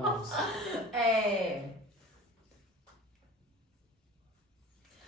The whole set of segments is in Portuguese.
Vamos.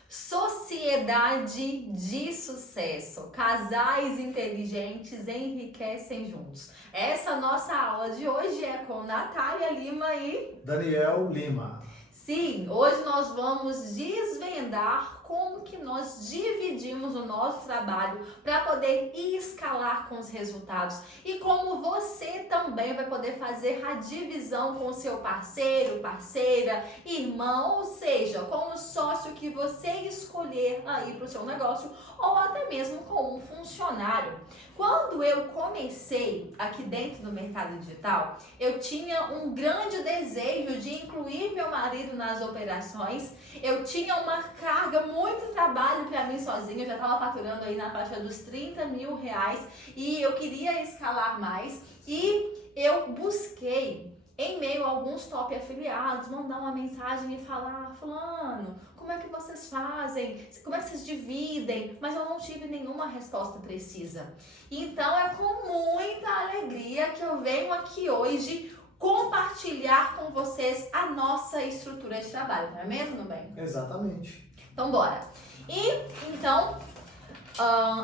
Sociedade de sucesso. Casais inteligentes enriquecem juntos. Essa nossa aula de hoje é com Natália Lima e Daniel Lima. Sim, hoje nós vamos desvendar como que nós dividimos o nosso trabalho para poder escalar com os resultados e como você também vai poder fazer a divisão com o seu parceiro, parceira, irmão, ou seja, com o sócio que você escolher aí para o seu negócio ou até mesmo com um funcionário. Quando eu comecei aqui dentro do mercado digital, eu tinha um grande desejo de incluir meu marido nas operações. Eu tinha uma carga, muito trabalho para mim sozinha. Eu já estava faturando aí na faixa dos 30 mil reais e eu queria escalar mais. E eu busquei, em meio a alguns top afiliados, mandar uma mensagem e falar: fulano, como é que vocês fazem? Como é que vocês dividem? Mas eu não tive nenhuma resposta precisa. Então é com muita alegria que eu venho aqui hoje compartilhar com vocês a nossa estrutura de trabalho, não é mesmo, meu bem? Exatamente. Então bora! E então,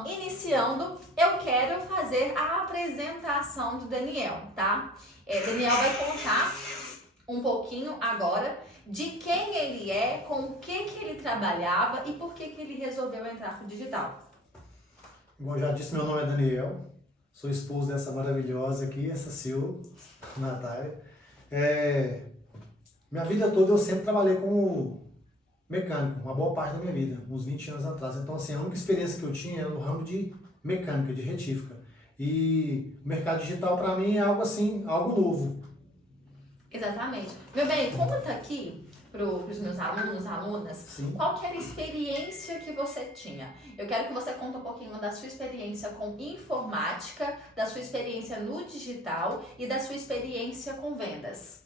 iniciando, eu quero fazer a apresentação do Daniel, tá? Daniel vai contar um pouquinho agora de quem ele é, com o que ele trabalhava e por que ele resolveu entrar pro digital. Igual eu já disse, meu nome é Daniel, sou esposo dessa maravilhosa aqui, essa Sil, Natália. Minha vida toda eu sempre trabalhei como mecânico, uma boa parte da minha vida, uns 20 anos atrás. Então, assim, a única experiência que eu tinha era no ramo de mecânica, de retífica. E o mercado digital, para mim, é algo assim, algo novo. Exatamente. Meu bem, conta aqui para os meus alunos, alunas, Sim. qual que era a experiência que você tinha. Eu quero que você conte um pouquinho da sua experiência com informática, da sua experiência no digital e da sua experiência com vendas.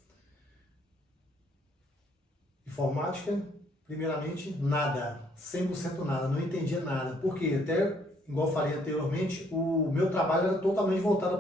Informática, primeiramente, nada, 100% nada, não entendia nada. Porque até, igual eu falei anteriormente, o meu trabalho era totalmente voltado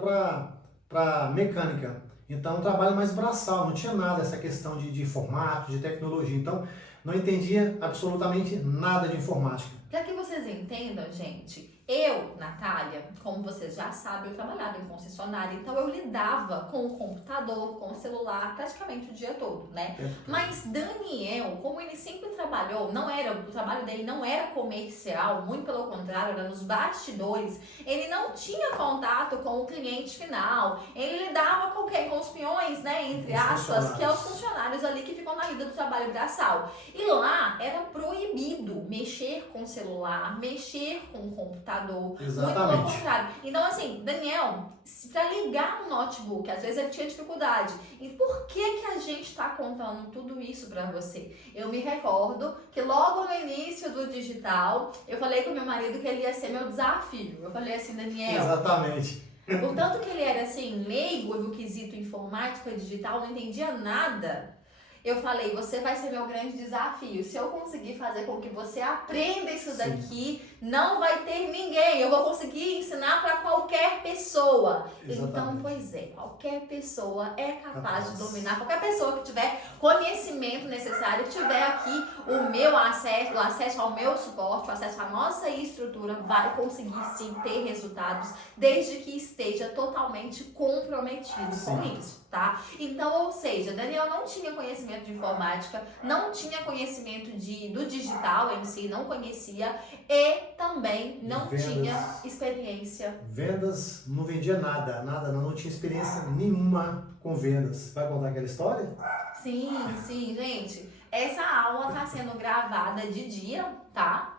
para mecânica. Então, um trabalho mais braçal, não tinha nada essa questão de informática, de tecnologia. Então, não entendia absolutamente nada de informática. Para que vocês entendam, gente, eu, Natália, como vocês já sabem, eu trabalhava em concessionária, então eu lidava com o computador, com o celular, praticamente o dia todo, né? Mas Daniel, como ele sempre trabalhou, o trabalho dele não era comercial, muito pelo contrário, era nos bastidores, ele não tinha contato com o cliente final, ele lidava com quem? Com os peões, né, entre aspas, que é os funcionários ali que ficam na lida do trabalho braçal. E lá era proibido mexer com o celular, mexer com o computador. Exatamente. Muito pelo contrário. Então, assim, Daniel, para ligar um notebook, às vezes ele tinha dificuldade. E por que a gente está contando tudo isso para você? Eu me recordo que logo no início do digital, eu falei com meu marido que ele ia ser meu desafio. Eu falei assim, Daniel... Exatamente. Portanto que ele era assim, leigo no quesito informática digital, não entendia nada. Eu falei, você vai ser meu grande desafio. Se eu conseguir fazer com que você aprenda isso daqui, não vai ter ninguém. Eu vou conseguir ensinar para qualquer pessoa. Exatamente. Então, pois é, qualquer pessoa é capaz de dominar. Qualquer pessoa que tiver conhecimento necessário, que tiver aqui o meu acesso, o acesso ao meu suporte, o acesso à nossa estrutura, vai conseguir sim ter resultados, desde que esteja totalmente comprometido com isso, tá? Então, ou seja, Daniel não tinha conhecimento de informática, não tinha conhecimento do digital em si, não conhecia e também não tinha experiência. Vendas, não vendia nada, não tinha experiência nenhuma com vendas. Vai contar aquela história? Sim, gente. Essa aula está sendo gravada de dia, tá?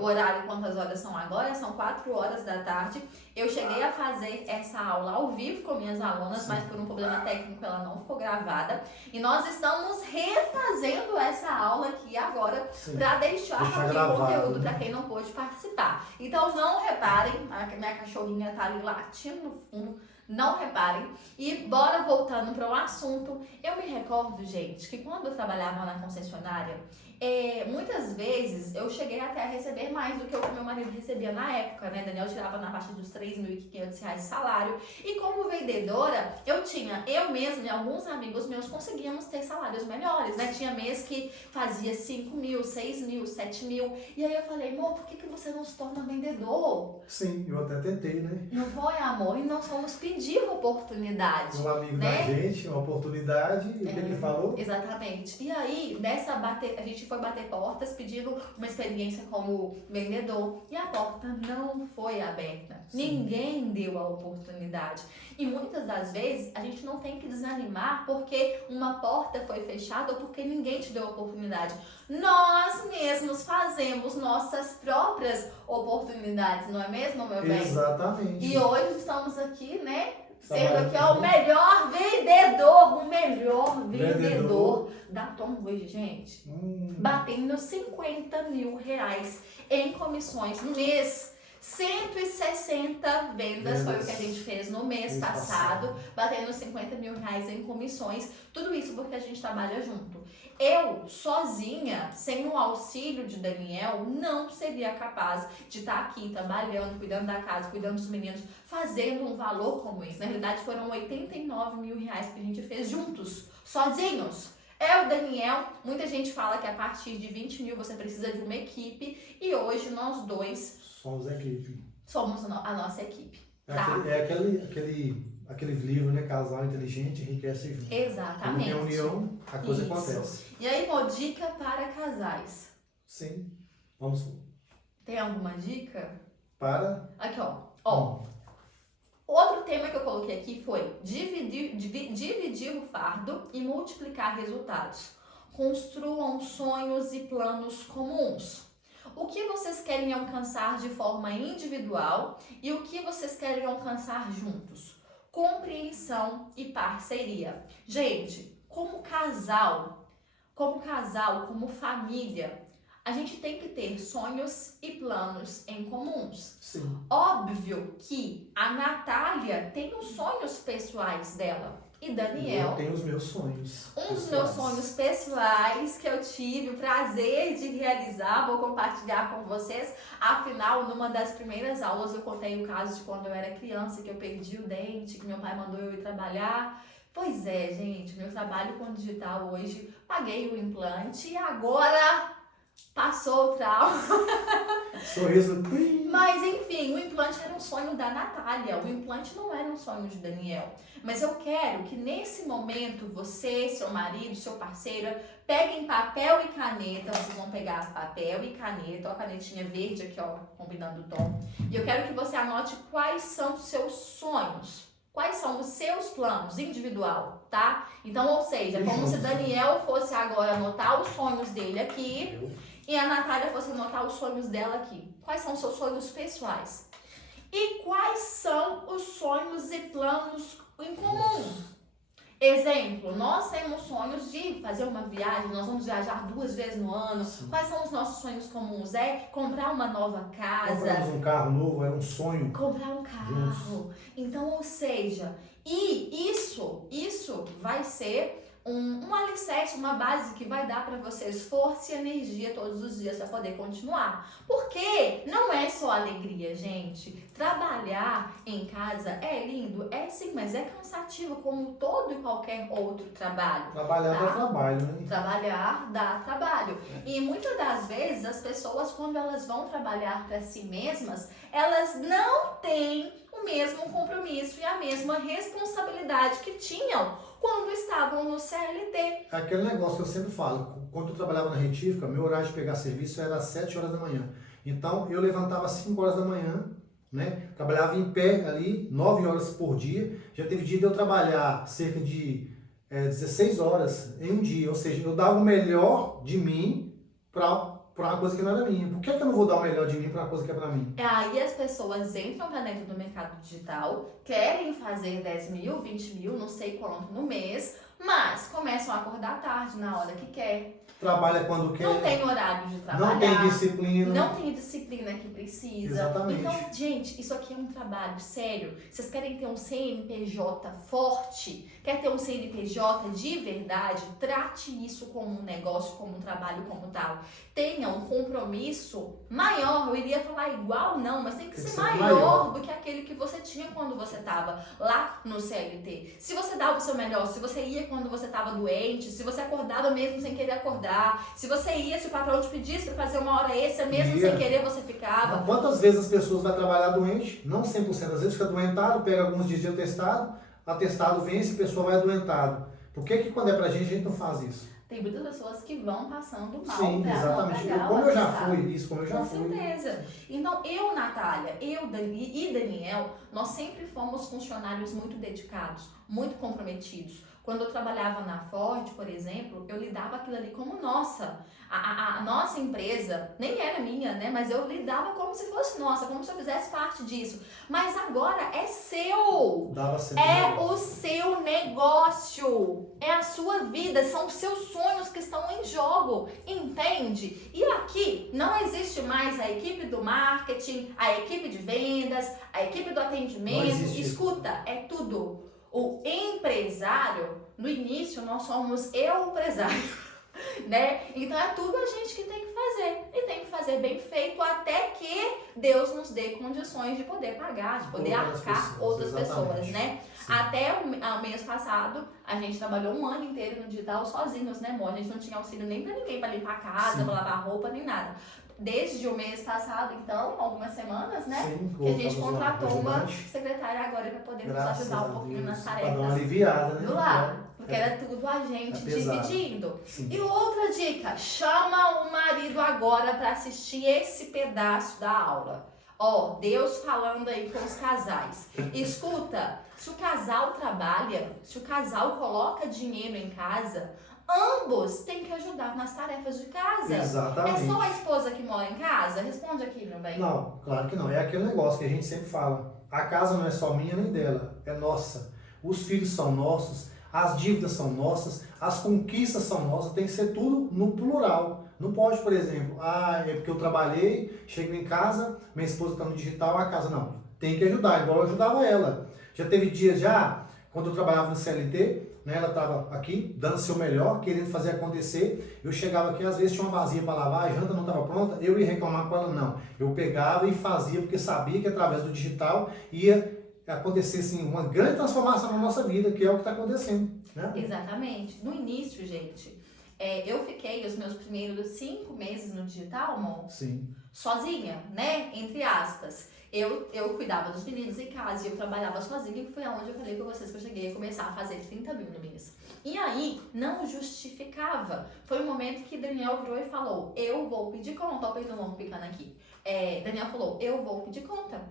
O horário, quantas horas são agora? São 4 horas da tarde. Eu cheguei a fazer essa aula ao vivo com minhas alunas, mas por um problema técnico ela não ficou gravada. E nós estamos refazendo essa aula aqui agora para deixar aqui o conteúdo para quem não pôde participar. Então não reparem, a minha cachorrinha tá ali latindo no fundo. Não reparem. E bora voltando para o assunto. Eu me recordo, gente, que quando eu trabalhava na concessionária, muitas vezes eu cheguei até a receber mais do que o que meu marido recebia na época, né? Daniel tirava na faixa dos R$3.500 de salário. E como vendedora, eu mesma e alguns amigos meus conseguíamos ter salários melhores, né? Tinha mês que fazia 5 mil, 6 mil, 7 mil. E aí eu falei, amor, por que você não se torna vendedor? Sim, eu até tentei, né? Não foi, amor? E nós fomos pedir oportunidade. Um amigo né? da gente, uma oportunidade, e o que ele falou? Exatamente. E aí, a gente foi bater portas pedindo uma experiência como vendedor e a porta não foi aberta. Sim. Ninguém deu a oportunidade. E muitas das vezes a gente não tem que desanimar porque uma porta foi fechada ou porque ninguém te deu a oportunidade. Nós mesmos fazemos nossas próprias oportunidades, não é mesmo, meu bem? Exatamente. E hoje estamos aqui, né? Sendo aqui o melhor vendedor da Tom hoje, gente. Batendo R$50 mil em comissões no mês. 160 vendas foi o que a gente fez no mês passado, batendo R$50 mil em comissões. Tudo isso porque a gente trabalha junto. Eu, sozinha, sem o auxílio de Daniel, não seria capaz de estar aqui trabalhando, cuidando da casa, cuidando dos meninos, fazendo um valor como esse. Na realidade, foram R$89 mil que a gente fez juntos, sozinhos. O Daniel, muita gente fala que a partir de 20 mil você precisa de uma equipe e hoje nós dois somos a equipe. Somos a nossa equipe. Tá? Aquele livro, né? Casal inteligente enriquece junto. Exatamente. Em união, a coisa acontece. E aí, uma dica para casais. Sim. Vamos. Tem alguma dica? Aqui, ó. Outro tema que eu coloquei aqui foi dividir o fardo e multiplicar resultados. Construam sonhos e planos comuns. O que vocês querem alcançar de forma individual e o que vocês querem alcançar juntos? Compreensão e parceria. Gente, como casal, como família, a gente tem que ter sonhos e planos em comuns. Sim. Óbvio que a Natália tem os sonhos pessoais dela. E Daniel... Eu tenho os meus sonhos. Dos meus sonhos pessoais que eu tive o prazer de realizar, vou compartilhar com vocês. Afinal, numa das primeiras aulas eu contei o caso de quando eu era criança, que eu perdi o dente, que meu pai mandou eu ir trabalhar. Pois é, gente, meu trabalho com digital hoje, paguei o implante e agora passou o trauma. Sorriso. Mas enfim, o implante era um sonho da Natália, o implante não era um sonho de Daniel. Mas eu quero que nesse momento você, seu marido, seu parceiro, peguem papel e caneta. Vocês vão pegar papel e caneta, ó, a canetinha verde aqui, ó, combinando o tom. E eu quero que você anote quais são os seus sonhos, quais são os seus planos individual, tá? Então, ou seja, como se Daniel fosse agora anotar os sonhos dele aqui e a Natália fosse anotar os sonhos dela aqui. Quais são os seus sonhos pessoais? E quais são os sonhos e planos em comum? Exemplo, nós temos sonhos de fazer uma viagem, nós vamos viajar 2 vezes no ano. Sim. Quais são os nossos sonhos comuns? Comprar uma nova casa. Compramos um carro novo, era um sonho. Comprar um carro. Então, ou seja, e isso vai ser um alicerce, uma base que vai dar para vocês força e energia todos os dias para poder continuar. Porque não é só alegria, gente. Trabalhar em casa é lindo, é sim, mas é cansativo como todo e qualquer outro trabalho. Trabalhar dá trabalho, né? Trabalhar dá trabalho. E muitas das vezes as pessoas, quando elas vão trabalhar para si mesmas, elas não têm o mesmo compromisso e a mesma responsabilidade que tinham quando estavam no CLT. Aquele negócio que eu sempre falo, quando eu trabalhava na retífica, meu horário de pegar serviço era às 7 horas da manhã. Então eu levantava às 5 horas da manhã, né? Trabalhava em pé ali, 9 horas por dia. Já teve dia de eu trabalhar cerca de 16 horas em um dia. Ou seja, eu dava o melhor de mim para uma coisa que não era minha. Por que eu não vou dar o melhor de mim para uma coisa que é para mim? Aí as pessoas entram para dentro do mercado digital, querem fazer 10 mil, 20 mil, não sei quanto no mês, mas começam a acordar tarde na hora que quer. Trabalha quando quer. Não tem horário de trabalhar. Não tem disciplina. Não tem a disciplina que precisa. Exatamente. Então, gente, isso aqui é um trabalho sério. Vocês querem ter um CNPJ forte? Quer ter um CNPJ de verdade? Trate isso como um negócio, como um trabalho, como tal. Tenha um compromisso maior. Eu iria falar igual, não, mas tem que ser maior do que aquele que você tinha quando você estava lá no CLT. Se você dava o seu melhor, se você ia quando você estava doente, se você acordava mesmo sem querer acordar, se você ia, se o patrão te pedisse para fazer uma hora extra, mesmo sem querer, você ficava. Quantas vezes as pessoas vão trabalhar doente? Não 100%, às vezes fica adoentado, pega alguns dias de atestado vence e a pessoa vai adoentado. Por que quando é pra gente, a gente não faz isso? Tem muitas pessoas que vão passando mal. Sim, exatamente. Como eu já fui. Com certeza. Então, eu, Natália, e Daniel, nós sempre fomos funcionários muito dedicados, muito comprometidos. Quando eu trabalhava na Ford, por exemplo, eu lidava aquilo ali como nossa. A nossa empresa nem era minha, né? Mas eu lidava como se fosse nossa, como se eu fizesse parte disso. Mas agora é seu. É o seu negócio. É a sua vida. São os seus sonhos que estão em jogo. Entende? E aqui não existe mais a equipe do marketing, a equipe de vendas, a equipe do atendimento. Escuta, é tudo. O empresário, no início nós somos empresário. Né? Então é tudo a gente que tem que fazer e tem que fazer bem feito até que Deus nos dê condições de poder pagar, de poder arcar outras pessoas, né? Sim. Até o mês passado a gente trabalhou um ano inteiro no digital sozinhos, né, amor? A gente não tinha auxílio nem pra ninguém, pra limpar a casa, pra lavar roupa, nem nada. Desde o mês passado, então, algumas semanas, né? Sim, que a gente contratou uma secretária agora para poder nos ajudar um pouquinho nas tarefas. Pra dar uma aliviada, né? Do lado, porque era tudo a gente dividindo. Sim. E outra dica, chama o marido agora para assistir esse pedaço da aula. Ó, Deus falando aí com os casais. Escuta, se o casal trabalha, se o casal coloca dinheiro em casa, ambos têm que ajudar nas tarefas de casa. Exatamente. É só a esposa que mora em casa? Responde aqui, meu bem. Não, claro que não. É aquele negócio que a gente sempre fala. A casa não é só minha nem dela, é nossa. Os filhos são nossos, as dívidas são nossas, as conquistas são nossas, tem que ser tudo no plural. Não pode, por exemplo, é porque eu trabalhei, chego em casa, minha esposa está no digital, a casa não. Tem que ajudar, igual eu ajudava ela. Já teve dias quando eu trabalhava no CLT, né, ela estava aqui, dando seu melhor, querendo fazer acontecer. Eu chegava aqui, às vezes tinha uma vazia para lavar, a janta não estava pronta, eu ia reclamar com ela, não. Eu pegava e fazia, porque sabia que através do digital ia acontecer assim, uma grande transformação na nossa vida, que é o que está acontecendo. Né? Exatamente. No início, gente, eu fiquei os meus primeiros 5 meses no digital, amor, Sim. sozinha, né? Entre aspas. Eu cuidava dos meninos em casa e eu trabalhava sozinha, que foi aonde eu falei pra vocês que eu cheguei a começar a fazer 30 mil no mês. E aí, não justificava. Foi um momento que Daniel virou e falou, eu vou pedir conta. Ó, o peito longo picando aqui. Daniel falou, eu vou pedir conta.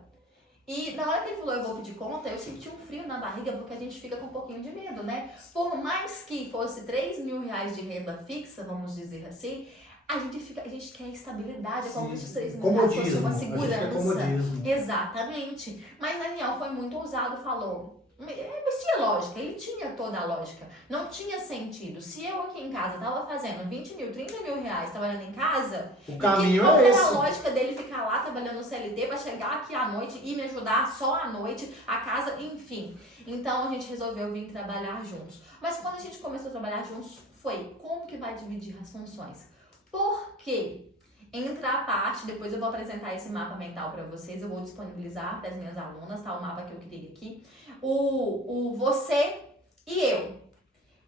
E na hora que ele falou, eu vou pedir conta, eu senti um frio na barriga, porque a gente fica com um pouquinho de medo, né? Por mais que fosse 3 mil reais de renda fixa, vamos dizer assim, a gente quer estabilidade, é como se os 3 mil reais fosse uma segurança. Exatamente. Mas Daniel foi muito ousado, falou, mas tinha lógica, ele tinha toda a lógica. Não tinha sentido. Se eu aqui em casa tava fazendo 20 mil, 30 mil reais trabalhando em casa, o caminho qual era a lógica dele ficar lá trabalhando no CLT pra chegar aqui à noite e me ajudar só à noite, a casa, enfim. Então a gente resolveu vir trabalhar juntos. Mas quando a gente começou a trabalhar juntos, foi como que vai dividir as funções? Por quê? Entra a parte, depois eu vou apresentar esse mapa mental para vocês, eu vou disponibilizar para as minhas alunas, tá? O mapa que eu criei aqui. O você e eu.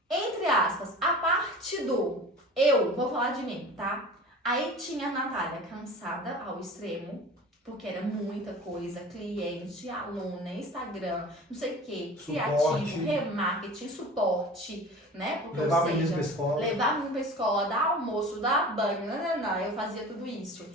Entre aspas, a parte do eu, vou falar de mim, tá? Aí tinha a Natália cansada ao extremo, porque era muita coisa, cliente, aluna, Instagram, não sei o que, criativo, remarketing, suporte, né? Porque, levar menino pra escola. Levar menino pra escola, dar almoço, dar banho, eu fazia tudo isso.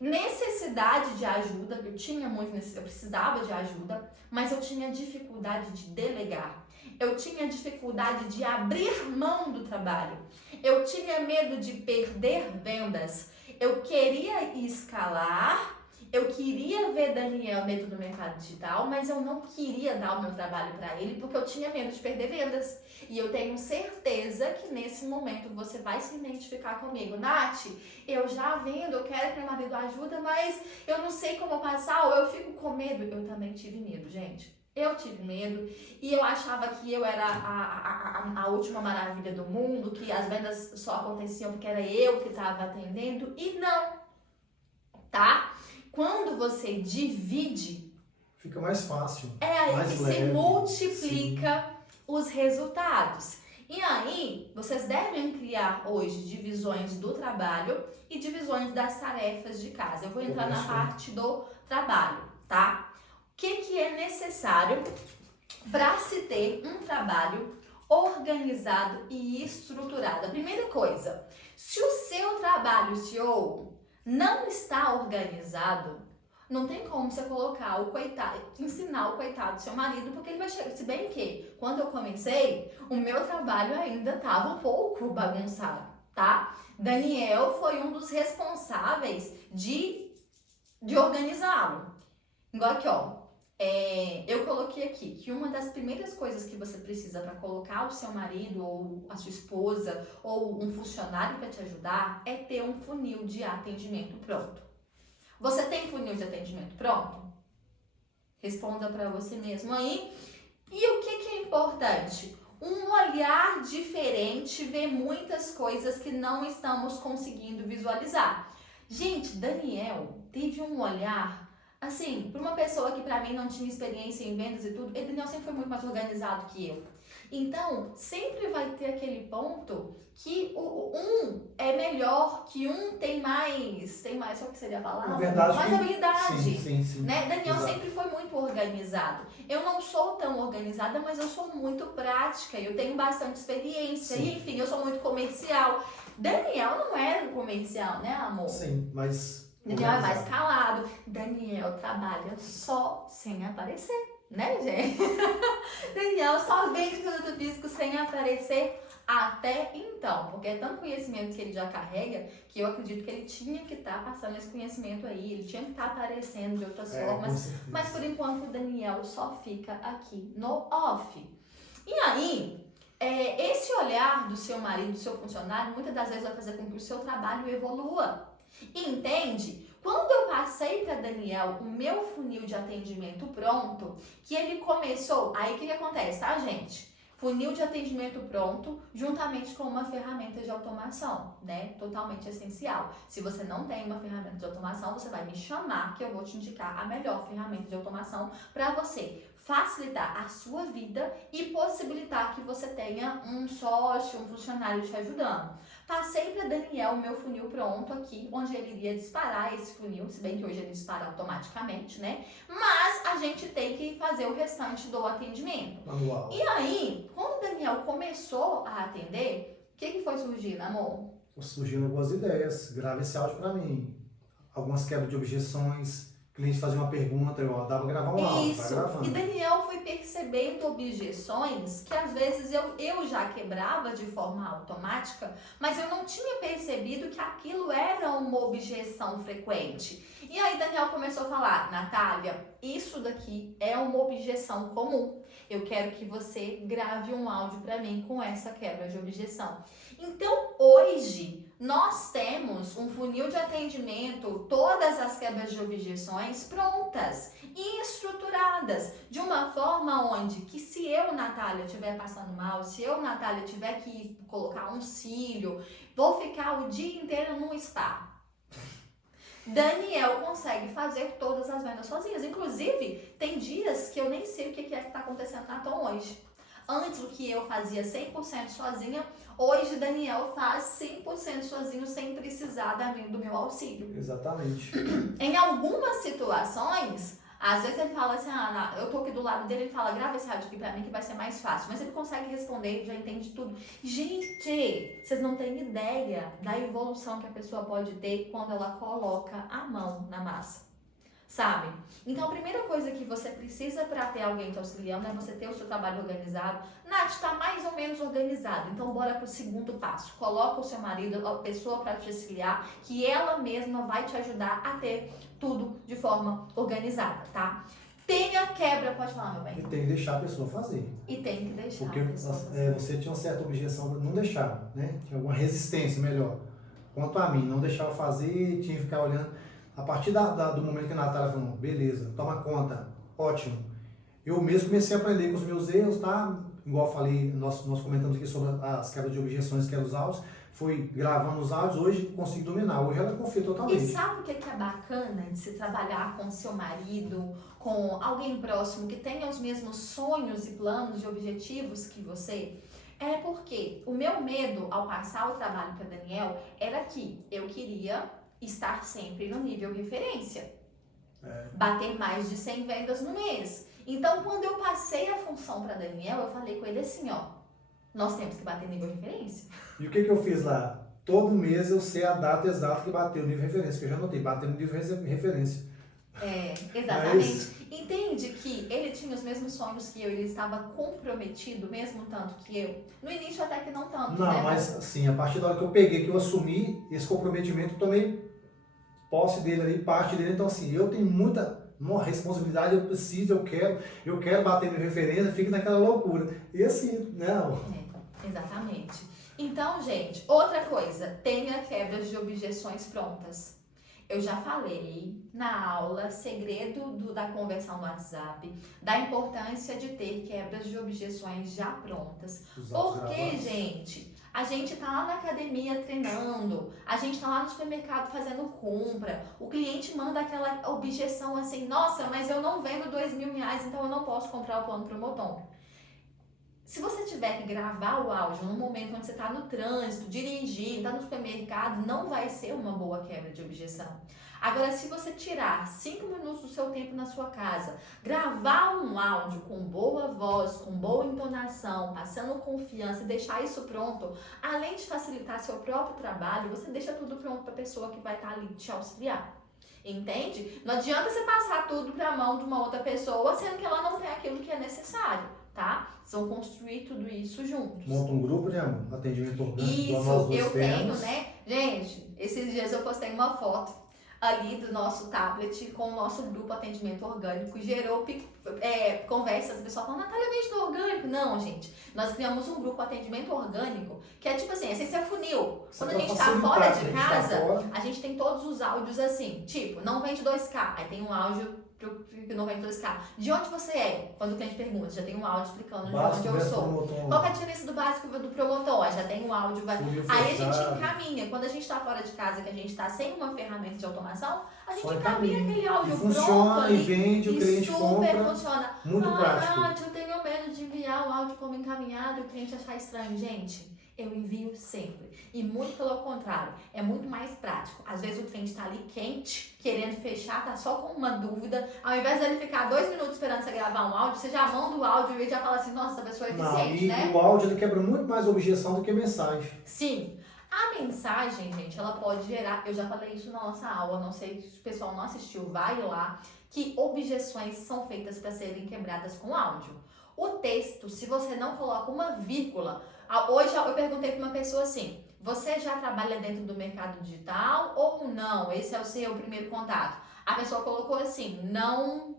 Necessidade de ajuda, eu tinha muito, eu precisava de ajuda, mas eu tinha dificuldade de delegar. Eu tinha dificuldade de abrir mão do trabalho. Eu tinha medo de perder vendas. Eu queria escalar Eu queria ver Daniel dentro do mercado digital, mas eu não queria dar o meu trabalho para ele porque eu tinha medo de perder vendas. E eu tenho certeza que nesse momento você vai se identificar comigo. Nath, eu já vendo, eu quero que meu marido ajuda, mas eu não sei como passar, ou eu fico com medo. Eu também tive medo, gente. Eu tive medo e eu achava que eu era a última maravilha do mundo, que as vendas só aconteciam porque era eu que estava atendendo. E não, tá? Quando você divide, fica mais fácil. é aí mais que leve, se multiplica sim. os resultados. E aí, vocês devem criar hoje divisões do trabalho e divisões das tarefas de casa. Eu vou entrar na parte do trabalho, tá? O que é necessário para se ter um trabalho organizado e estruturado? A primeira coisa, se o seu trabalho, CEO, não está organizado, não tem como você colocar o coitado, ensinar o coitado do seu marido, porque ele vai chegar. Se bem que, quando eu comecei, o meu trabalho ainda estava um pouco bagunçado, tá? Daniel foi um dos responsáveis de organizá-lo. Igual aqui, ó. Eu coloquei aqui que uma das primeiras coisas que você precisa para colocar o seu marido ou a sua esposa ou um funcionário para te ajudar é ter um funil de atendimento pronto. Você tem funil de atendimento pronto? Responda para você mesmo aí. E o que é importante? Um olhar diferente vê muitas coisas que não estamos conseguindo visualizar. Gente, Daniel teve um olhar, assim, para uma pessoa que para mim não tinha experiência em vendas e tudo, Daniel sempre foi muito mais organizado que eu. Então, sempre vai ter aquele ponto que um é melhor, que um tem mais, só que seria a palavra? Verdade, mais habilidade. Sim. Né? Daniel Exato. sempre foi muito organizado. Eu não sou tão organizada, mas eu sou muito prática, eu tenho bastante experiência, Sim. e enfim, eu sou muito comercial. Daniel não era comercial, né, amor? Sim, mas... Daniel é mais calado. Daniel trabalha só sem aparecer, né, gente? Daniel só vende produto físico sem aparecer até então, porque é tanto conhecimento que ele já carrega que eu acredito que ele tinha que estar passando esse conhecimento aí, ele tinha que estar aparecendo de outras formas, mas por enquanto o Daniel só fica aqui no off. E aí, esse olhar do seu marido, do seu funcionário, muitas das vezes vai fazer com que o seu trabalho evolua. Entende? Quando eu passei para Daniel o meu funil de atendimento pronto, que ele começou, aí o que acontece, tá, gente? Funil de atendimento pronto, juntamente com uma ferramenta de automação, né? Totalmente essencial. Se você não tem uma ferramenta de automação, você vai me chamar que eu vou te indicar a melhor ferramenta de automação para você facilitar a sua vida e possibilitar que você tenha um sócio, um funcionário te ajudando. Passei para Daniel o meu funil pronto aqui, onde ele iria disparar esse funil, se bem que hoje ele dispara automaticamente, né? Mas a gente tem que fazer o restante do atendimento. Manual. E aí, quando o Daniel começou a atender, o que foi surgindo, amor? Surgindo algumas ideias, grava esse áudio para mim. Algumas quebras de objeções. O cliente fazia uma pergunta, eu dava pra gravar um áudio, vai gravando. E Daniel foi percebendo objeções que às vezes eu já quebrava de forma automática, mas eu não tinha percebido que aquilo era uma objeção frequente. E aí Daniel começou a falar, Natália, isso daqui é uma objeção comum. Eu quero que você grave um áudio para mim com essa quebra de objeção. Então, hoje, nós temos um funil de atendimento, todas as quebras de objeções prontas e estruturadas, de uma forma onde que se eu, Natália, estiver passando mal, se eu, Natália, tiver que colocar um cílio, vou ficar o dia inteiro num spa. Daniel consegue fazer todas as vendas sozinhas. Inclusive, tem dias que eu nem sei o que é que está acontecendo na Tom hoje. Antes, o que eu fazia 100% sozinha, hoje Daniel faz 100% sozinho, sem precisar do meu auxílio. Exatamente. Em algumas situações, às vezes ele fala assim, eu tô aqui do lado dele, ele fala, grava esse áudio aqui pra mim que vai ser mais fácil. Mas ele consegue responder, ele já entende tudo. Gente, vocês não têm ideia da evolução que a pessoa pode ter quando ela coloca a mão na massa. sabe? Então, a primeira coisa que você precisa para ter alguém te auxiliando é você ter o seu trabalho organizado. Nath, está mais ou menos organizado. Então, bora pro segundo passo. Coloca o seu marido, a pessoa para te auxiliar, que ela mesma vai te ajudar a ter tudo de forma organizada, tá? Tenha quebra, pode falar, meu bem. E tem que deixar a pessoa fazer. E tem que deixar Porque a pessoa fazer. você tinha uma certa objeção para não deixar, né? Tinha alguma resistência, melhor. Quanto a mim, não deixava fazer, tinha que ficar olhando. A partir do momento que a Natália falou, beleza, toma conta, ótimo. Eu mesmo comecei a aprender com os meus erros, tá? Igual eu falei, nós comentamos aqui sobre as quebras de objeções, que eram os áudios. Fui gravando os áudios, hoje consigo dominar. Hoje ela confia totalmente. E sabe o que é bacana de se trabalhar com seu marido, com alguém próximo que tenha os mesmos sonhos e planos e objetivos que você? É porque o meu medo ao passar o trabalho para Daniel era que eu queria estar sempre no nível referência. Bater mais de 100 vendas no mês. Então, quando eu passei a função para Daniel, eu falei com ele assim, ó, nós temos que bater nível referência. E o que eu fiz lá? Todo mês eu sei a data exata que bateu o nível de referência, que eu já anotei, bateu no nível de referência. Exatamente. Entende que ele tinha os mesmos sonhos que eu, ele estava comprometido, mesmo tanto que eu. No início até que não tanto, Não, né? mas assim, a partir da hora que eu peguei, que eu assumi esse comprometimento, eu tomei posse dele ali, parte dele. Então assim, eu tenho uma responsabilidade, eu preciso, eu quero bater minha referência, fica naquela loucura. E assim, não. Exatamente. Então, gente, outra coisa, tenha quebras de objeções prontas. Eu já falei na aula segredo da conversão no WhatsApp, da importância de ter quebras de objeções já prontas. Porque, gente, a gente tá lá na academia treinando, a gente tá lá no supermercado fazendo compra, o cliente manda aquela objeção assim, nossa, mas eu não vendo R$2.000, então eu não posso comprar o plano Promoton. Se você tiver que gravar o áudio no momento onde você está no trânsito, dirigindo, está no supermercado, não vai ser uma boa quebra de objeção. Agora, se você tirar 5 minutos do seu tempo na sua casa, gravar um áudio com boa voz, com boa entonação, passando confiança e deixar isso pronto, além de facilitar seu próprio trabalho, você deixa tudo pronto para a pessoa que vai estar ali te auxiliar. Entende? Não adianta você passar tudo para a mão de uma outra pessoa, sendo que ela não tem aquilo que é necessário. Tá? Vocês vão construir tudo isso juntos. Monta um grupo, né, amor? Atendimento orgânico. Isso, eu tenho, né? Gente, esses dias eu postei uma foto ali do nosso tablet com o nosso grupo Atendimento Orgânico. Gerou conversas, o pessoal falando, Natália, vende orgânico? Não, gente. Nós criamos um grupo Atendimento Orgânico, que é tipo assim, é sem ser funil. Quando a gente tá fora de casa, a gente tem todos os áudios assim, tipo, não vende 2K. Aí tem um áudio que não vende 2K. De onde você é? Quando o cliente pergunta, já tem um áudio explicando de onde eu sou. Qual é a diferença do básico do Promoton? Já tem um áudio. Aí a gente encaminha. Quando a gente tá fora de casa, que a gente tá sem uma ferramenta de automação, a gente encaminha aquele áudio pronto funciona ali. E vende, o cliente compra. Super funciona. Muito prático. Nath, eu tenho medo de enviar o áudio como encaminhado e o cliente achar estranho. Gente, eu envio sempre. E muito pelo contrário, é muito mais prático. Às vezes o cliente tá ali quente, querendo fechar, tá só com uma dúvida. Ao invés de ele ficar 2 minutos esperando você gravar um áudio, você já manda o áudio e ele já fala assim, nossa, essa pessoa é eficiente, né? O áudio ele quebra muito mais objeção do que mensagem. Sim. A mensagem, gente, ela pode gerar, eu já falei isso na nossa aula, não sei se o pessoal não assistiu, vai lá, que objeções são feitas para serem quebradas com áudio. O texto, se você não coloca uma vírgula, hoje eu perguntei para uma pessoa assim, você já trabalha dentro do mercado digital ou não? Esse é o seu primeiro contato. A pessoa colocou assim, não...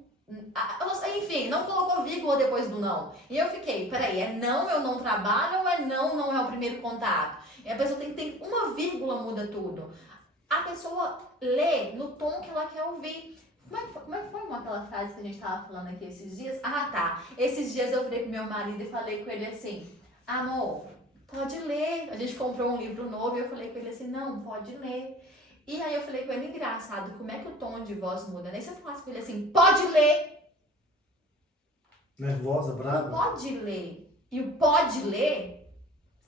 Enfim, não colocou vírgula depois do não. E eu fiquei, peraí, é não, eu não trabalho ou é não é o primeiro contato? E a pessoa tem uma vírgula, muda tudo. A pessoa lê no tom que ela quer ouvir. Como é que foi aquela frase que a gente tava falando aqui esses dias? Ah, tá. Esses dias eu virei pro meu marido e falei com ele assim, amor, pode ler. A gente comprou um livro novo e eu falei com ele assim, não, pode ler. E aí eu falei com ele, engraçado, como é que o tom de voz muda, né? Se eu falasse com ele assim, pode ler. Nervosa, brava. O pode ler e o pode ler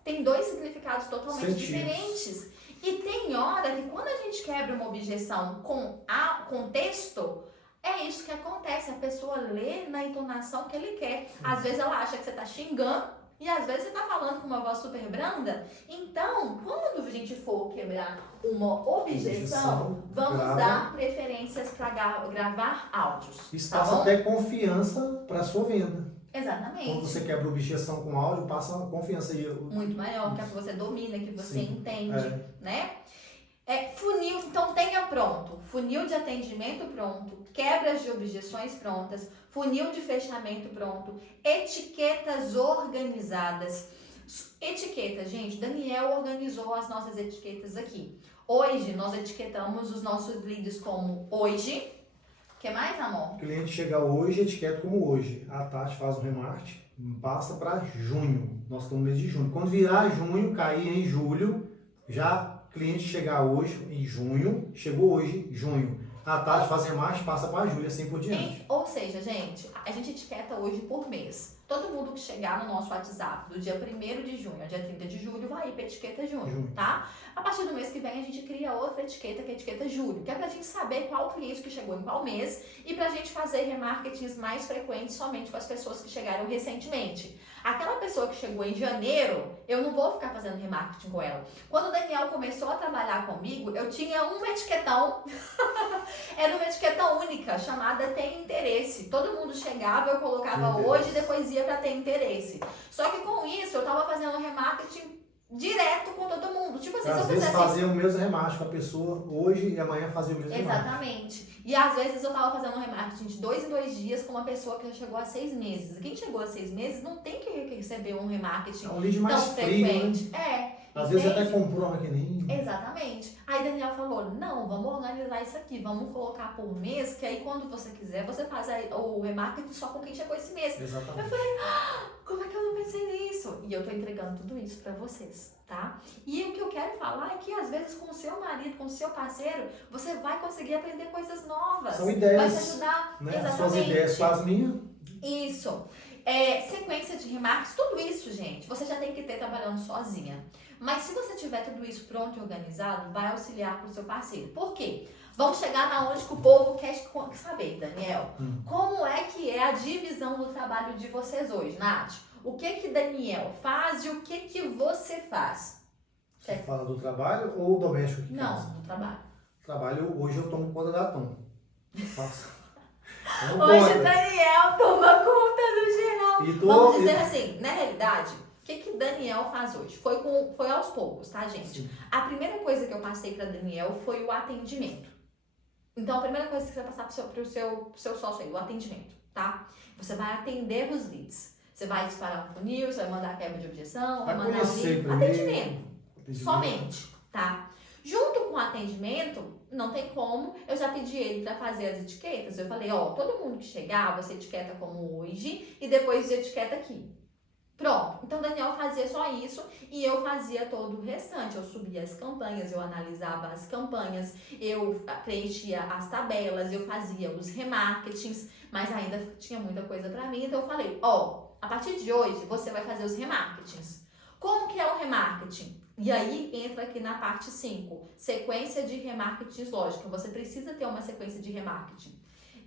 tem 2 significados totalmente diferentes. E tem hora que quando a gente quebra uma objeção com texto, é isso que acontece. A pessoa lê na entonação que ele quer. Às vezes ela acha que você tá xingando E às vezes você tá falando com uma voz super branda. Então, quando a gente for quebrar uma objeção, vamos dar preferências para gravar áudios. Isso tá passa bom? até confiança para sua venda. Exatamente. Quando você quebra objeção com áudio, passa uma confiança aí. Muito maior, que é que você domina, que você Sim, entende, né? Funil, então tenha pronto. Funil de atendimento pronto, quebras de objeções prontas, funil de fechamento pronto, etiquetas organizadas. Etiqueta, gente, Daniel organizou as nossas etiquetas aqui. Hoje nós etiquetamos os nossos leads como hoje. O que mais, amor? O cliente chega hoje, etiqueta como hoje. A Tati faz um remarketing, passa para junho. Nós estamos no mês de junho. Quando virar junho, cair em julho, já cliente chegar hoje, em junho, chegou hoje, junho. A Tati faz remarketing, passa para julho, assim por diante. Ou seja, gente, a gente etiqueta hoje por mês. Todo mundo que chegar no nosso WhatsApp do dia 1º de junho ao dia 30 de julho vai ir para etiqueta junho, tá? A partir do mês que vem a gente cria outra etiqueta, que é a etiqueta julho, que é pra gente saber qual cliente que chegou em qual mês e pra gente fazer remarketings mais frequentes somente com as pessoas que chegaram recentemente. Aquela pessoa que chegou em janeiro, eu não vou ficar fazendo remarketing com ela. Quando o Daniel começou a trabalhar comigo, eu tinha um etiquetão, era uma etiqueta única, chamada Tem Interesse. Todo mundo chegava, eu colocava hoje e depois ia pra Ter Interesse. Só que com isso, eu tava fazendo remarketing direto com todo mundo. Tipo assim, às vezes fazia o mesmo remarketing com a pessoa hoje e amanhã fazia o mesmo remarketing. Exatamente. E às vezes eu tava fazendo um remarketing de 2 em 2 dias com uma pessoa que já chegou há 6 meses. Quem chegou há 6 meses não tem que receber um remarketing um lead mais tão frio, frequente. Né? Às vezes até comprou uma que nem... Exatamente. Aí Daniel falou, não, vamos organizar isso aqui, vamos colocar por mês, que aí quando você quiser, você faz o remarketing só com quem chegou esse mês. Exatamente. Eu falei, como é que eu não pensei nisso? E eu tô entregando tudo isso pra vocês, tá? E o que eu quero falar é que às vezes com o seu marido, com o seu parceiro, você vai conseguir aprender coisas novas. São ideias, vai te ajudar. Né? Exatamente. Suas ideias com as minhas. Isso. Sequência de remarketing, tudo isso, gente, você já tem que ter trabalhando sozinha. Mas se você tiver tudo isso pronto e organizado, vai auxiliar pro seu parceiro. Por quê? Vamos chegar na onde que o povo quer saber, Daniel. Como é que é a divisão do trabalho de vocês hoje, Nath? O que Daniel faz e o que você faz? Você fala do trabalho ou doméstico? Não, do trabalho. Trabalho, hoje eu tomo conta da Tom. Faço. Hoje o Daniel toma conta do geral. Vamos dizer assim, na realidade, o que Daniel faz hoje? Foi aos poucos, tá, gente? Sim. A primeira coisa que eu passei para Daniel foi o atendimento. Então, a primeira coisa que você vai passar pro seu sócio aí, o atendimento, tá? Você vai atender os leads. Você vai disparar um funil, você vai mandar a quebra de objeção, vai mandar atendimento. Somente, tá? Junto com o atendimento, não tem como, eu já pedi ele para fazer as etiquetas. Eu falei, todo mundo que chegar, você etiqueta como hoje e depois etiqueta aqui. Pronto. Então, Daniel fazia só isso e eu fazia todo o restante. Eu subia as campanhas, eu analisava as campanhas, eu preenchia as tabelas, eu fazia os remarketings, mas ainda tinha muita coisa para mim. Então, eu falei, a partir de hoje, você vai fazer os remarketings. Como que é o remarketing? E aí entra aqui na parte 5, sequência de remarketings lógica. Você precisa ter uma sequência de remarketing.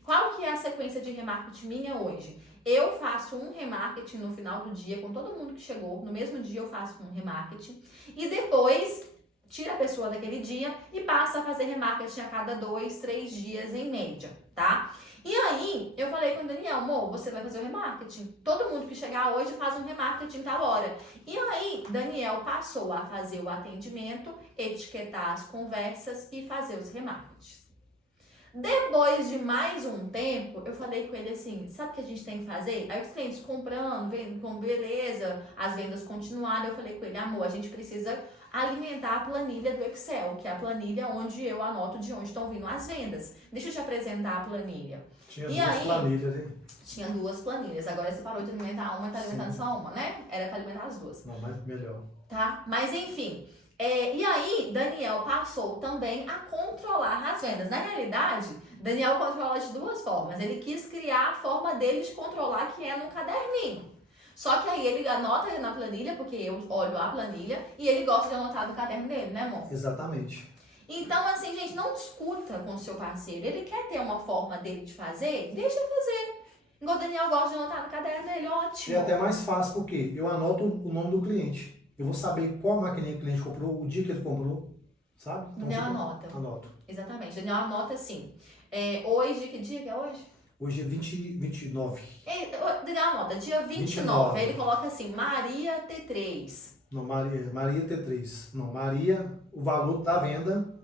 Qual que é a sequência de remarketing minha hoje? Eu faço um remarketing no final do dia com todo mundo que chegou. No mesmo dia eu faço um remarketing. E depois tira a pessoa daquele dia e passa a fazer remarketing a cada 2, 3 dias em média, tá? E aí, eu falei com o Daniel, amor, você vai fazer o remarketing. Todo mundo que chegar hoje faz um remarketing tal hora. E aí, Daniel passou a fazer o atendimento, etiquetar as conversas e fazer os remarketings. Depois de mais um tempo, eu falei com ele assim, sabe o que a gente tem que fazer? Aí os clientes comprando, vendo com beleza, as vendas continuaram. Eu falei com ele, amor, a gente precisa alimentar a planilha do Excel, que é a planilha onde eu anoto de onde estão vindo as vendas. Deixa eu te apresentar a planilha. Tinha duas planilhas, hein? Tinha 2 planilhas. Agora você parou de alimentar uma e tá alimentando só uma, né? Era pra alimentar as 2. Não, mas melhor. Tá? Mas enfim. E aí, Daniel passou também a controlar as vendas. Na realidade, Daniel controla de 2 formas. Ele quis criar a forma dele de controlar, que é no caderninho. Só que aí ele anota na planilha, porque eu olho a planilha, e ele gosta de anotar no caderno dele, né, amor? Exatamente. Então, assim, gente, não discuta com o seu parceiro. Ele quer ter uma forma dele de fazer, deixa ele fazer. Igual o Daniel gosta de anotar no caderno dele, É ótimo. até mais fácil, porque eu anoto o nome do cliente. Eu vou saber qual maquininha o cliente comprou, o dia que ele comprou, sabe? Então, Daniel você anota. Anoto. Exatamente. Daniel anota assim. Hoje, que dia que é hoje? Hoje é 29. Daniel anota, dia 29. Aí ele coloca assim, Maria T3. Não, Maria T3. Não, Maria, o valor da venda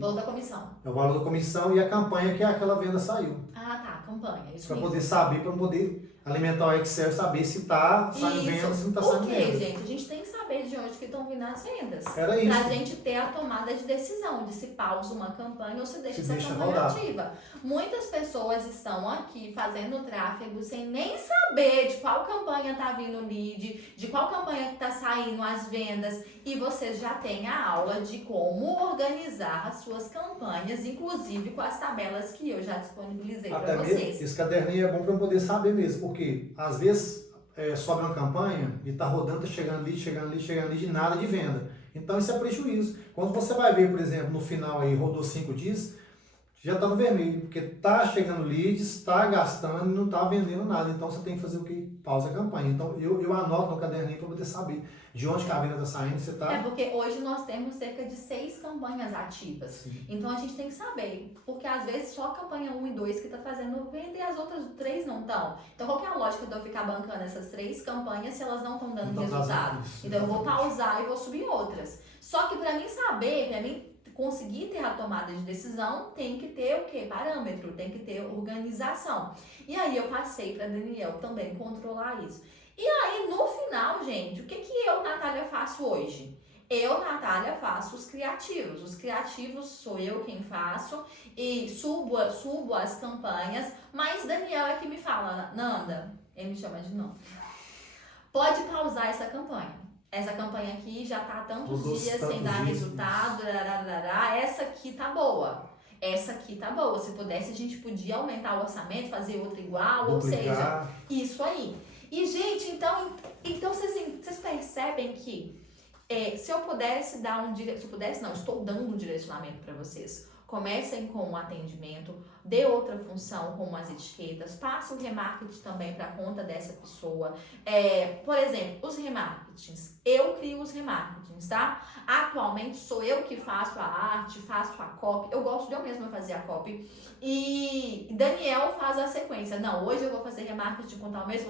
Valor da comissão. é o valor da comissão e a campanha que aquela venda saiu. Ah, tá, campanha. Isso Para mesmo. poder saber, para poder alimentar o Excel e saber se está saindo venda, se não está saindo Por quê, venda. gente? A gente tem que saber de onde que estão vindo as vendas. Era isso. Pra gente ter a tomada de decisão de se pausa uma campanha ou se deixa Se essa deixa campanha rodar. ativa. Muitas pessoas estão aqui fazendo tráfego sem nem saber de qual campanha tá vindo o lead, de qual campanha que tá saindo as vendas, e vocês já têm a aula de como organizar as suas campanhas, inclusive com as tabelas que eu já disponibilizei Até para mesmo, vocês. esse caderninho é bom para eu poder saber mesmo, porque às vezes sobe uma campanha e tá rodando, tá chegando lead, nada de venda. Então isso é prejuízo. Quando você vai ver, por exemplo, no final aí, rodou 5 dias, já está no vermelho, porque tá chegando leads, está gastando e não está vendendo nada. Então você tem que fazer o quê? Pausa a campanha. Então eu anoto no caderninho para poder saber de onde que a venda está saindo, você tá... É porque hoje nós temos cerca de 6 campanhas ativas. Sim. Então a gente tem que saber, porque às vezes só a campanha 1 e 2 que está fazendo venda e as outras 3 não estão. Então qual que é a lógica de eu ficar bancando essas 3 campanhas se elas não estão dando Então, resultado? isso, Então eu vou pausar e vou subir outras. Só que para mim saber, para mim conseguir ter a tomada de decisão, tem que ter o quê? Parâmetro, tem que ter organização. E aí eu passei para Daniel também controlar isso. E aí no final, gente, o que eu, Natália, faço hoje? Eu, Natália, faço os criativos. Os criativos sou eu quem faço e subo as campanhas, mas Daniel é que me fala, Nanda, ele me chama de Nanda, pode pausar essa campanha. Essa campanha aqui já tá há tantos dias sem dar resultado, essa aqui tá boa. Essa aqui tá boa. Se pudesse, a gente podia aumentar o orçamento, fazer outra igual, duplicar. Ou seja, isso aí. E, gente, então vocês percebem que se eu pudesse dar estou dando um direcionamento para vocês. Comecem com o atendimento, dê outra função como as etiquetas, passe o remarketing também para conta dessa pessoa. Por exemplo, os remarketings, eu crio os remarketings, tá? Atualmente sou eu que faço a arte, faço a copy, eu gosto de eu mesma fazer a copy. E Daniel faz a sequência. Não, hoje eu vou fazer remarketing com tal mês,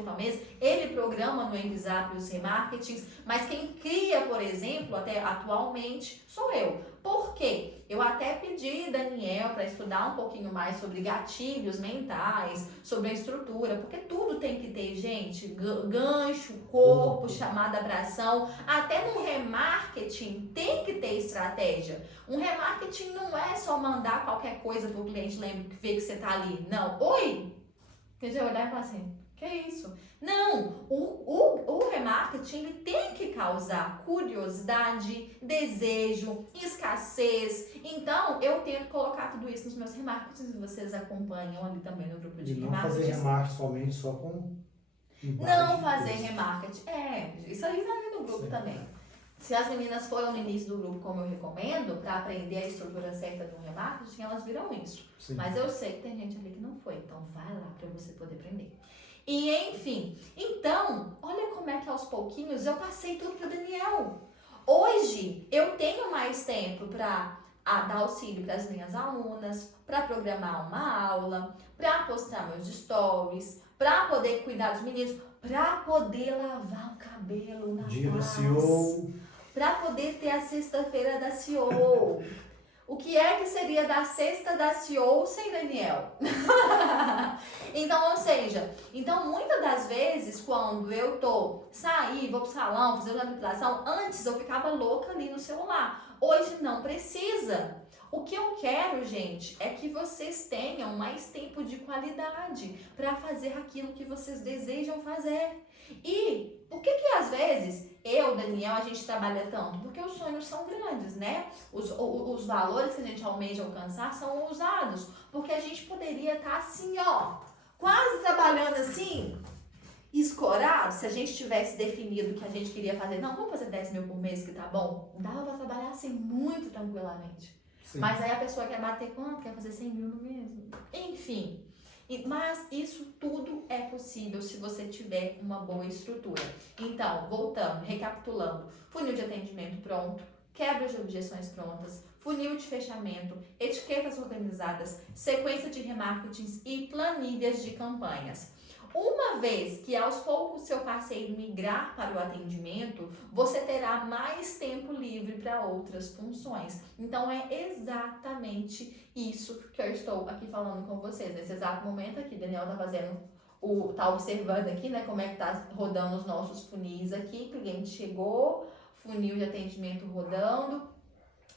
ele programa no Envisap os remarketings, mas quem cria, por exemplo, até atualmente, sou eu. Por quê? Eu até pedi Daniel para estudar um pouquinho mais sobre gatilhos mentais, sobre a estrutura, porque tudo tem que ter, gente, gancho, corpo, chamada para ação. Até no remarketing tem que ter estratégia. Um remarketing não é só mandar qualquer coisa para o cliente ver que você tá ali. Não. Oi! Entendeu? Olhar e falar assim, que isso? Não, o remarketing ele tem que causar curiosidade, desejo, escassez. Então, eu tento colocar tudo isso nos meus remarketings e vocês acompanham ali também no grupo de remarketing. remarketing. Não fazer remarketing somente só com... Não fazer remarketing. Isso aí vai ali no grupo também. Se as meninas foram no início do grupo, como eu recomendo, para aprender a estrutura certa do remarketing, elas viram isso. Sim. Mas eu sei que tem gente ali que não foi, então vai lá para você poder aprender. E enfim, então, olha como é que aos pouquinhos eu passei tudo para Daniel. Hoje eu tenho mais tempo para dar auxílio para as minhas alunas, para programar uma aula, para postar meus stories, para poder cuidar dos meninos, para poder lavar o cabelo na Dia da paz, CEO. para poder ter a sexta-feira da CEO. O que é que seria da sexta da CEO sem Daniel? Então, ou seja, muitas das vezes, quando eu sair, vou pro salão, fazer uma depilação, antes eu ficava louca ali no celular. Hoje não precisa. O que eu quero, gente, é que vocês tenham mais tempo de qualidade para fazer aquilo que vocês desejam fazer. E por que às vezes eu, Daniel, a gente trabalha tanto? Porque os sonhos são grandes, né? Os valores que a gente almeja alcançar são ousados. Porque a gente poderia estar assim, ó, quase trabalhando assim, escorado, se a gente tivesse definido o que a gente queria fazer. Não, vamos fazer 10 mil por mês que tá bom? Dava para trabalhar assim muito tranquilamente. Sim. Mas aí a pessoa quer bater quanto? Quer fazer 100 mil no mês? Enfim. Mas isso tudo é possível se você tiver uma boa estrutura. Então, voltando, recapitulando, funil de atendimento pronto, quebra de objeções prontas, funil de fechamento, etiquetas organizadas, sequência de remarketings e planilhas de campanhas. Uma vez que aos poucos seu parceiro migrar para o atendimento, você terá mais tempo livre para outras funções. Então é exatamente isso que eu estou aqui falando com vocês. Nesse exato momento aqui, Daniel tá observando aqui, né, como é que tá rodando os nossos funis aqui. Cliente chegou, funil de atendimento rodando,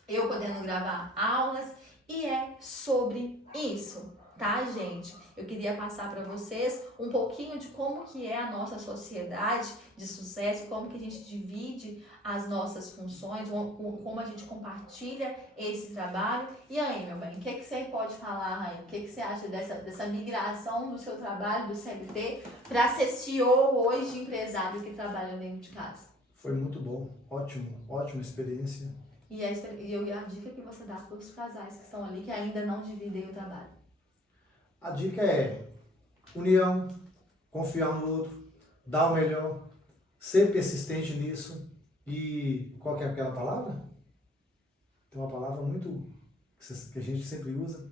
eu podendo gravar aulas, e é sobre isso, tá, gente? Eu queria passar para vocês um pouquinho de como que é a nossa sociedade de sucesso, como que a gente divide as nossas funções, como a gente compartilha esse trabalho. E aí, meu bem, o que você pode falar, Rainha? O que você acha dessa migração do seu trabalho, do CLT, para ser CEO hoje de empresário que trabalha dentro de casa? Foi muito bom, ótima experiência. E a dica que você dá para os casais que estão ali, que ainda não dividem o trabalho? A dica é união, confiar no outro, dar o melhor, ser persistente nisso. E qual que é aquela palavra? Tem uma palavra muito que a gente sempre usa.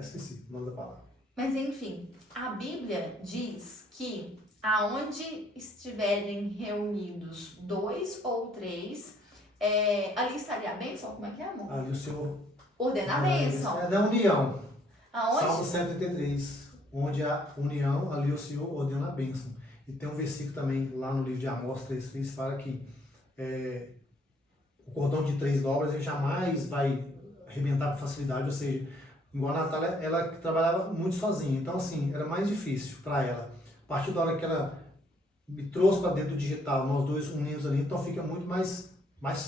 Esqueci o nome da palavra. Mas enfim, a Bíblia diz que aonde estiverem reunidos 2 ou 3, ali estaria a bênção? Como é que é, amor? Ali o Senhor Ordena a bênção. É da união. Aonde? Salmo 183, onde a união, ali o Senhor ordena a bênção. E tem um versículo também lá no livro de Amós 3,3, fala que o cordão de 3 dobras ele jamais vai arrebentar com facilidade, ou seja, igual a Natália, ela trabalhava muito sozinha, então assim, era mais difícil para ela. A partir da hora que ela me trouxe para dentro do digital, nós dois unidos ali, então fica muito mais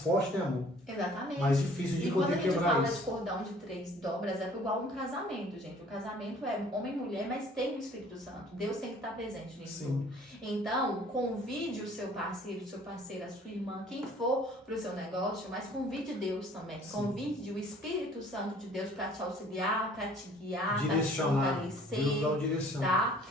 forte, né, amor? Exatamente. Mais difícil de poder quebrar isso. E quando a gente fala de cordão de 3 dobras, é igual um casamento, gente. O casamento é homem e mulher, mas tem o Espírito Santo. Deus tem que estar presente nisso tudo. Então, convide o seu parceiro, a sua irmã, quem for para o seu negócio, mas convide Deus também. Sim. Convide o Espírito Santo de Deus para te auxiliar, para te guiar, para te fortalecer. Tá?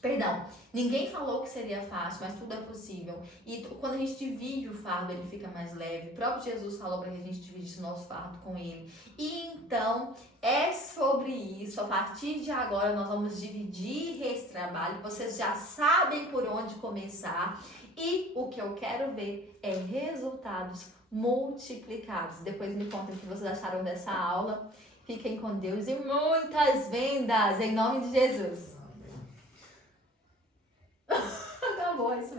Perdão, ninguém falou que seria fácil, mas tudo é possível. E quando a gente divide o fardo, ele fica mais leve. O próprio Jesus falou para que a gente dividisse o nosso fardo com ele. E então, é sobre isso. A partir de agora, nós vamos dividir esse trabalho. Vocês já sabem por onde começar. E o que eu quero ver é resultados multiplicados. Depois me contem o que vocês acharam dessa aula. Fiquem com Deus e muitas vendas, em nome de Jesus.